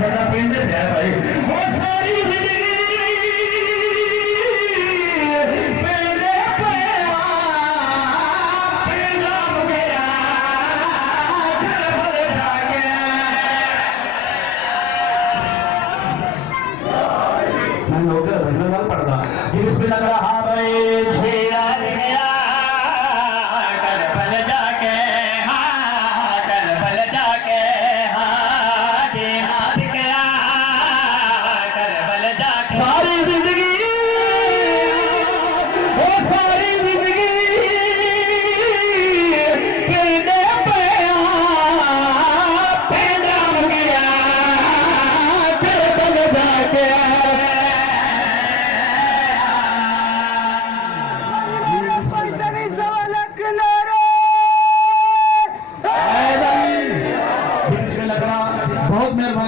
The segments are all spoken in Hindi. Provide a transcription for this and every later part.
साडा पिंड है भाई वो सारी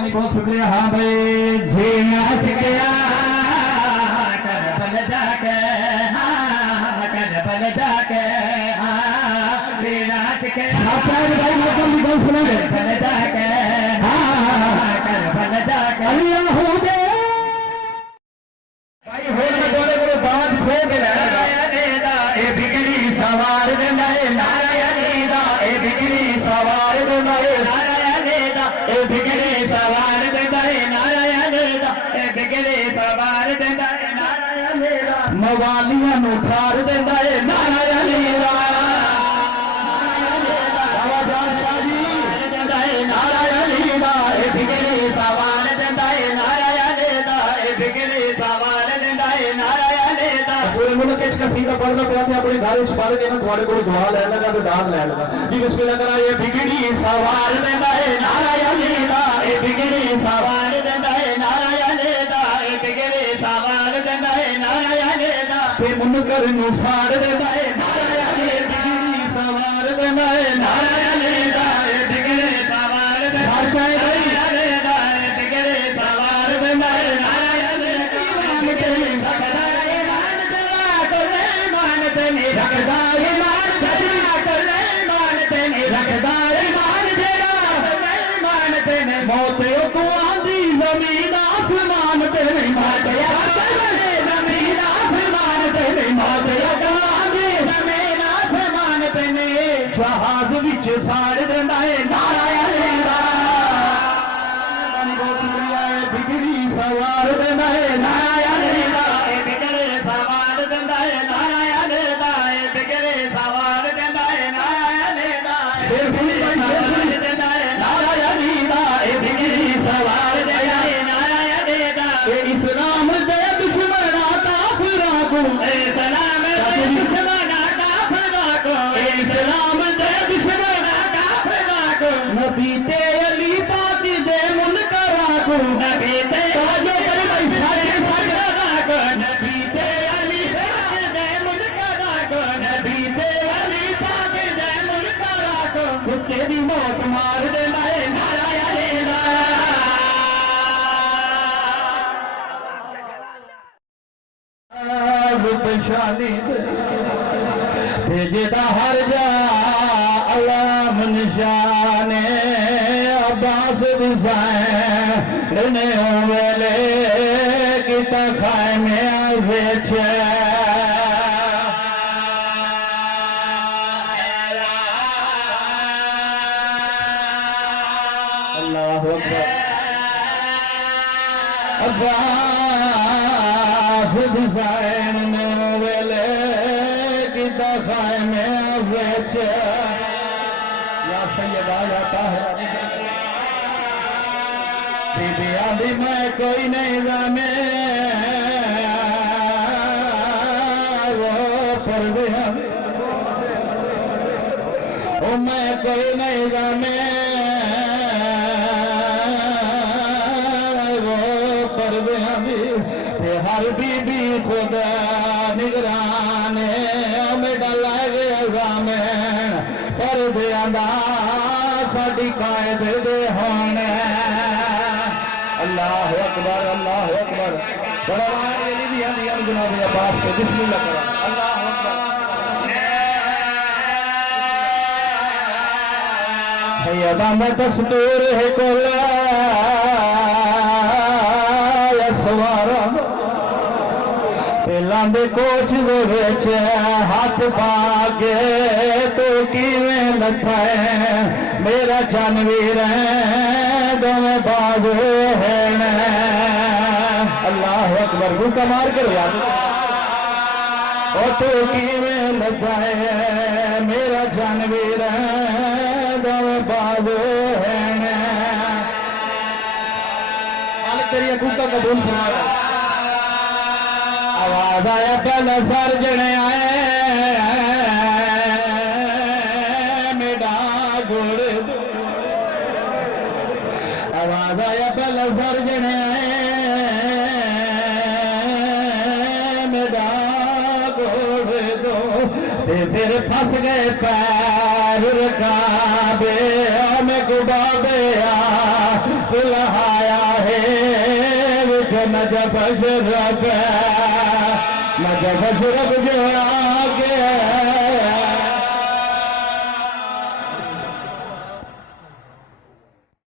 बहुत शुक्रिया। हाँ भाई जी नाच गया कर बल जाके हाँ कर बल जाके हाँ जी नाच गया बहुत सुनोगे बल जाके हाँ कर बल जाके अल्लाह हो गए भाई हो गए बोले बोले बात हो गया ए बिगड़ी सवार दे नारायण दा ए बिगड़ी सवार दे नारायण दा ए बिगड़ी सवार दे नारायण दा ए बिगड़ी सवार दे नारायण दा मवालियां नु ठार दे नारायण दा नारायण दा ए बिगड़ी सवार दे नारायण दा ए बिगड़ी सवार दे नारायण दा पूरे मुल्क इस कसीदा पढ़ना पड़ता है अपने घर पढ़ के ना थोड़े को दुआ ले लगा तो दाद ले लगा जी बिस्मिल्लाह करा ये बिगड़ी सवार देंदा है नारायण दा ए बिगड़ी सवार देंदा है नारायण दा ए बिगड़ी सवार देंदा है नारायण दा ते मुनकर नु सार देंदा है नारायण बिगड़ी सवार देंदा है नारायण दा ए बिगड़ी सवार देंदा है नारायण दा ए बिगड़ी सवार देंदा है नारायण मौत को आंधी जमीन आसमान पे नहीं मार गया जमीन आसमान पे नहीं मार गया आंधी जमीन आसमान पे नहीं जहाज विच साड़ देना है नारायण दा बहुत शुक्रिया है बिगड़ी सवार देना है नारायण दा बिगड़े सवार देना है नारायण दा बिगड़े सवार देना है नारायण दा देना है नारायण दा बिगड़ी सवार देना है नारायण दा इस्लाम दे दुश्मना काफिरा को सलाम दे दुश्मना काफिरा को इस्लाम दे दुश्मना काफिरा को नबी ते अली पाक दे मुनकरा को नबी ते ताजो कर भाई सारे सारा को नबी ते अली पाक दे मुनकरा को नबी ते अली पाक दे मुनकरा को कुत्ते दी मौत मार दे नारायण दा शानी भेजदा हर जा अल्लाह निशाने अब्बास हुसैन ने वेले किता खाए में वेच अल्लाह अकबर अब्बास हुसैन ने वेले किता खाए में वेच या सैयदा जाता है बीबी आदि मैं कोई नहीं जाने वो पर्दे ओ मैं कोई नहीं जाने वो पर्दे हर बीबी खुदा निगरान मेरा लागे अज़ामैन पर्दे आंदा साडी कायद दे होने अल्लाह अकबर अल्लाह अकबर बड़ा जनाब अब्बास को बिस्मिल्लाह करो अल्लाह अकबर सैयदा में दस्तूर है कोला दे कोच दे विच हाथ पा के तू किवें लथा है मेरा जानवीर दोवें बाजू है अल्लाह अकबर भूखा मार कर यार तू किवें लथा है मेरा जानवीर दोवें बाजू है तेरी भूखा कबूल फरमा आवाज आया पहले सर्जने आए मेरा गुड़ आवाज आया पहले सर्जने आए मेरा गुड़ दो फिर फंस गए पैर रकाबे में गुबा गया बुलाया है नजब अशरफ जो आगे